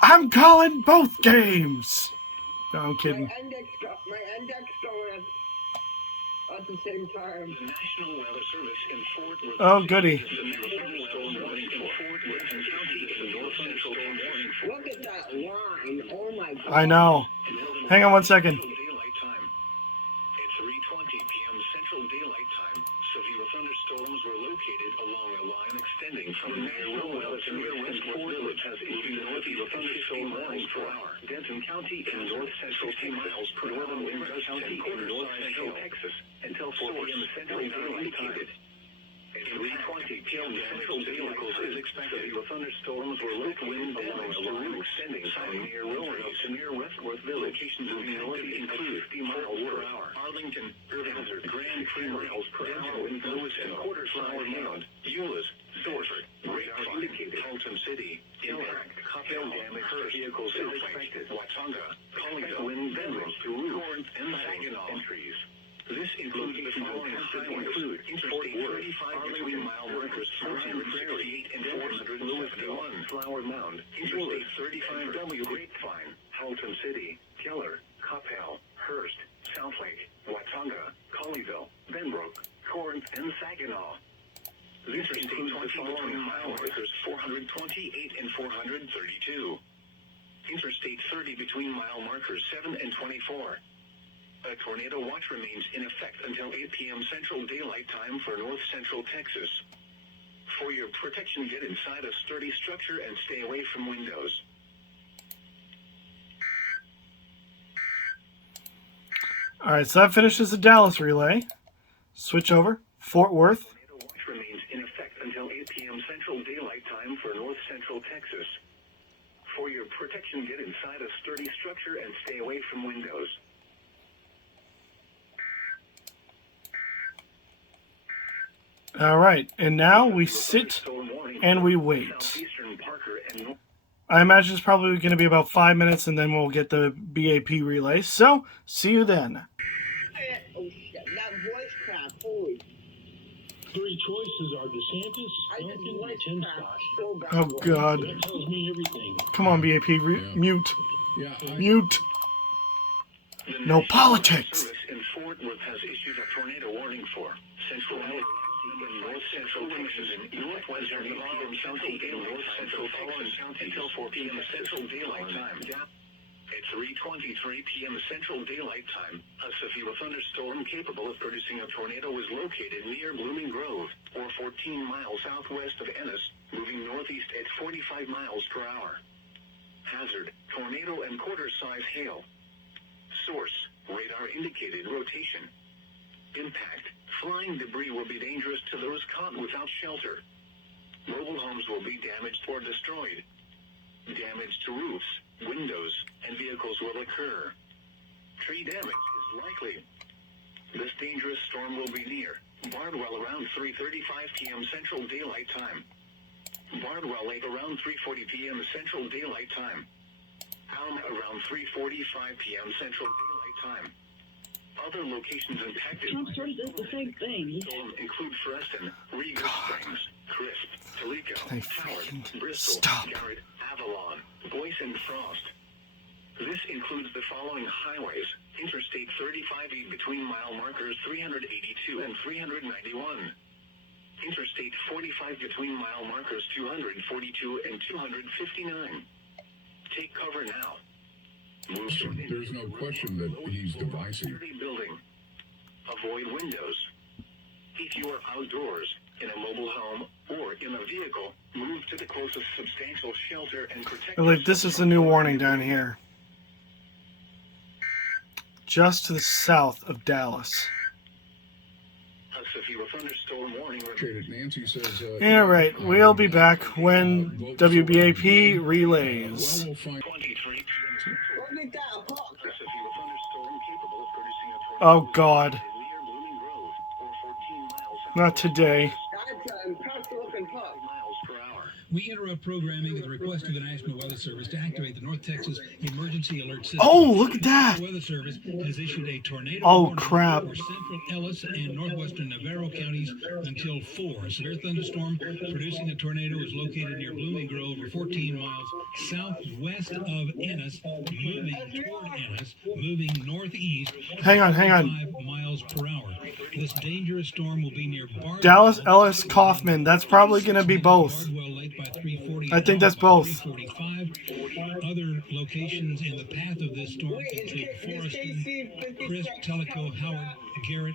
I'm calling both games. No, I'm kidding. My index going at the same time. The National Weather Service in Fort Worth. Oh, goody. Look at that line. Oh my God. I know. Hang on 1 second. Daylight time. At 3:20 p.m. Central Daylight Time, severe thunderstorms were located along a line extending from National Weather to near Westport Village has issued northeast thunderstorm miles per hour. Denton County in north central 60 miles per hour. Windows County in north central Texas until 4 p.m. Central Daylight Time. At 3:20 p.m. Central Daylight is expected. Severe thunderstorms were located along a line extending from near Willow to near Westworth Village. Locations moving northeast include 50 miles per hour. Arlington, Hazard, Grand Prairie, per hour, Lewiston, Flower Mound, Euless, Dorford, Grapevine, Haltom City, Impact, Hail damage to vehicles is expected. Watauga, Colleyville, Benbrook, Corinth, and Saginaw entries. This includes the following highways: Interstate 35 between mile markers 468 and 471, Flower Mound, Interstate 35W, Grapevine, Haltom City, Keller, Coppell, Hearst, Southlake, Watauga, Colleyville, Benbrook, Corinth, and Saginaw. This includes the following mile markers 428 and 432. Interstate 30 between mile markers 7 and 24. A tornado watch remains in effect until 8 p.m. Central Daylight Time for north central Texas. For your protection, get inside a sturdy structure and stay away from windows. Alright, so that finishes the Dallas relay. Switch over. Fort Worth. Tornado watch remains in effect until 8 p.m. Central Daylight Time for north central Texas. For your protection, get inside a sturdy structure and stay away from windows. Alright, and now we sit and we wait. I imagine it's probably going to be about 5 minutes and then we'll get the BAP relay. So, see you then. Oh shit, that voice crap, holy. Three choices are DeSantis, Duncan, and Tim Scott. So bad. Oh God. That tells me everything. Come on, BAP, mute. Yeah, Mute. No politics. In Fort Worth has issued a tornado warning for Central in north central Texas and northwestern Nevada County in north central Texas until 4 p.m. Central Daylight Time. At 3:23 p.m. Central Daylight Time, a severe thunderstorm capable of producing a tornado was located near Blooming Grove, or 14 miles southwest of Ennis, moving northeast at 45 miles per hour. Hazard: tornado and quarter-size hail. Source: radar indicated rotation. Impact: flying debris will be dangerous to those caught without shelter. Mobile homes will be damaged or destroyed. Damage to roofs, windows, and vehicles will occur. Tree damage is likely. This dangerous storm will be near Bardwell around 3:35 p.m. Central Daylight Time. Bardwell Lake around 3:40 p.m. Central Daylight Time. Alma around 3:45 p.m. Central Daylight Time. Other locations impacted Trump sort of does the same thing. storm include Preston, Regal Springs, Crisp, Toledo, They Howard, freaking Bristol, stop. Garrett, Avalon, Boyce, and Frost. This includes the following highways: Interstate 35E between mile markers 382 and 391. Interstate 45 between mile markers 242 and 259. Take cover now. Move to an There's no question that he's divisive. building. Avoid windows. If you are outdoors, in a mobile home, or in a vehicle, move to the closest substantial shelter and protect Like, this is the new warning down here. Just to the south of Dallas. A severe thunderstorm warning. Nancy says. Yeah, right. We'll be back when WBAP relays. Well, we'll find. 23 p.m. Look at that hook. A severe thunderstorm capable of producing a tornado. Oh, God. Near Blooming Grove, or 14 miles south. Not today. That's an impressive looking hook. Miles per hour. We interrupt programming at the request of the National Weather Service to activate the North Texas Emergency Alert System. Oh, look at The that! National Weather Service has issued a tornado Oh, warning crap. for central Ellis and northwestern Navarro counties until 4. A severe thunderstorm producing a tornado is located near Blooming Grove, or 14 miles southwest of Ennis, moving toward Ennis, moving northeast Hang on, hang on. 5 miles per hour. This dangerous storm will be near Bardwell. Dallas, Ellis, Kaufman. That's probably going to be both. Bardwell Lake by 3:40. I think that's both. 3:45. Other locations in the path of this storm include Forreston, Crisp, Tellico, Howard, Garrett.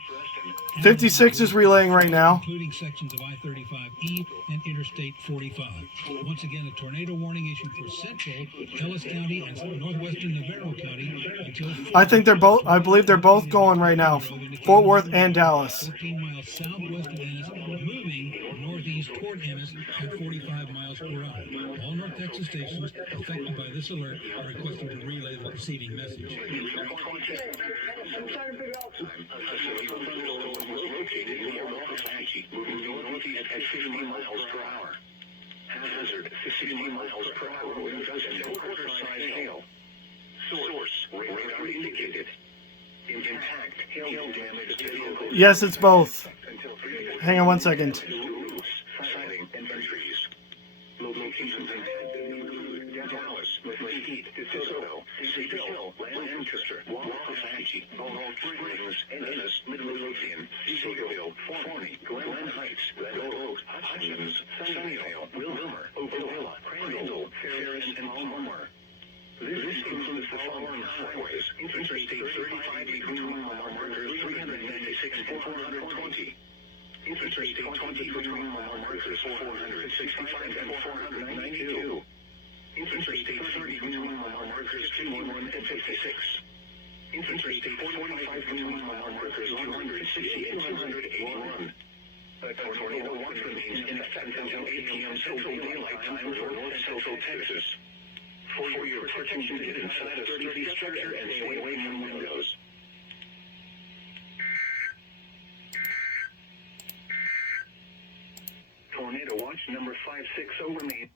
56 is relaying right now. Including sections of I-35E and Interstate 45. Once again, a tornado warning issued for central Ellis County and northwestern Navarro County until 4. I think they're both. I believe they're both going right now. Fort Worth and Dallas. 14 miles southwest of Ennis, moving northeast toward Ennis at 45 miles per hour. All North Texas stations affected by this alert are requested to relay the preceding message. I'm trying to figure out. Located near Waxahachie, moving northeast at 50 miles per hour. Hazard 60 miles per hour wind gusts and quarter-size hail. Source radar indicated. Impact hail damage to vehicles. Yes, it's both. Hang on one second. Siding and trees. Locations impacted include Dallas, Mesquite, DeSoto, Cedar Hill, Lancaster, Waxahachie, Baltimore Springs, Ennis, Midlothian, Seagoville, Forney, Glen Heights, Red Oak, Hutchins, Sunnyvale, Wilmer, Oakville, Crandall, Ferris, and Palmer. This includes the following highways: Interstate 35 between mile markers 396 and 420. Interstate 20 between mile markers 465 and 492. Interstate 30 between mile markers 51 and 56. Interstate 45 between mile markers 260 and 281. A tornado watch remains in effect until 8 p.m. Central Daylight Time for North Central Texas. For your protection, get inside a sturdy structure and stay away from windows. Tornado watch number 560 remains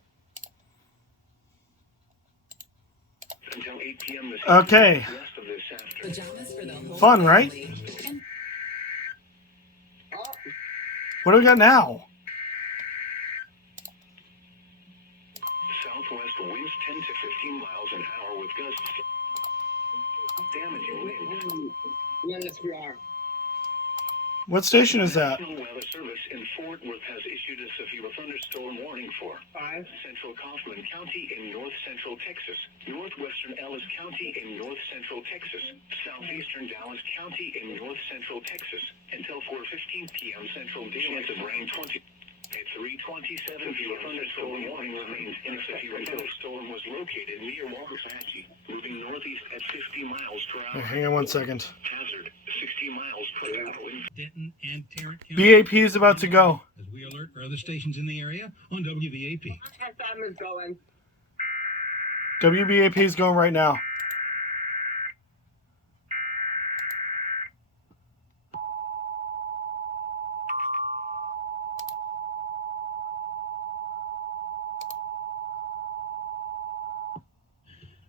until 8 p.m. this Okay. rest of this afternoon. Fun, right? What do we got now? Southwest winds 10 to 15 miles an hour with gusts. Damaging wind. Yes, we are. What station is that? National Weather Service in Fort Worth has issued a severe thunderstorm warning for 5. Central Kaufman County in north central Texas, northwestern Ellis County in north central Texas, southeastern Dallas County in north central Texas, until 4:15 p.m. Central Daylight Time. Rain 20. At 3:27 p.m. thunderstorm warning remains in effect until the storm was located near Waxahachie, moving northeast at 50 miles per hour. Hang on one second. Hazard 60 miles per hour. Denton and Tarrant County. BAP is about to go. As we alert our other stations in the area on WVAP. FM is going. WBAP is going right now.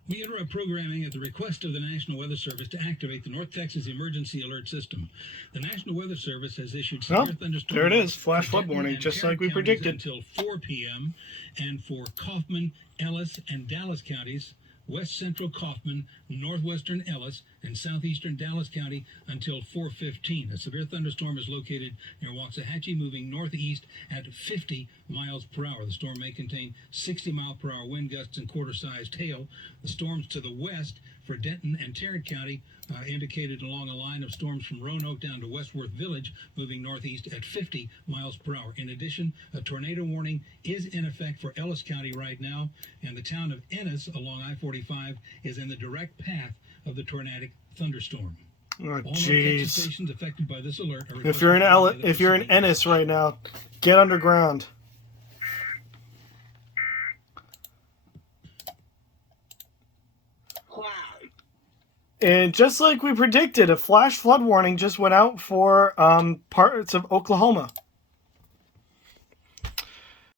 We interrupt programming at the request of the National Weather Service to activate the North Texas Emergency Alert System. The National Weather Service has issued severe thunderstorm there it is. alerts Flash for flood Denton warning, and just Tarrant like we counties predicted. until 4 p.m. and for Kaufman, Ellis, and Dallas counties, west central Kaufman, northwestern Ellis, and southeastern Dallas County until 4:15. A severe thunderstorm is located near Waxahachie, moving northeast at 50 miles per hour. The storm may contain 60-mile-per-hour wind gusts and quarter-sized hail. The storms to the west for Denton and Tarrant County indicated along a line of storms from Roanoke down to Westworth Village, moving northeast at 50 miles per hour. In addition, a tornado warning is in effect for Ellis County right now, and the town of Ennis along I-45 is in the direct path of the tornadic thunderstorm. Oh, All North Texas jeez. stations affected by this alert are If you're in if you're in Ennis right now, get underground. Wow. And just like we predicted, a flash flood warning just went out for parts of Oklahoma.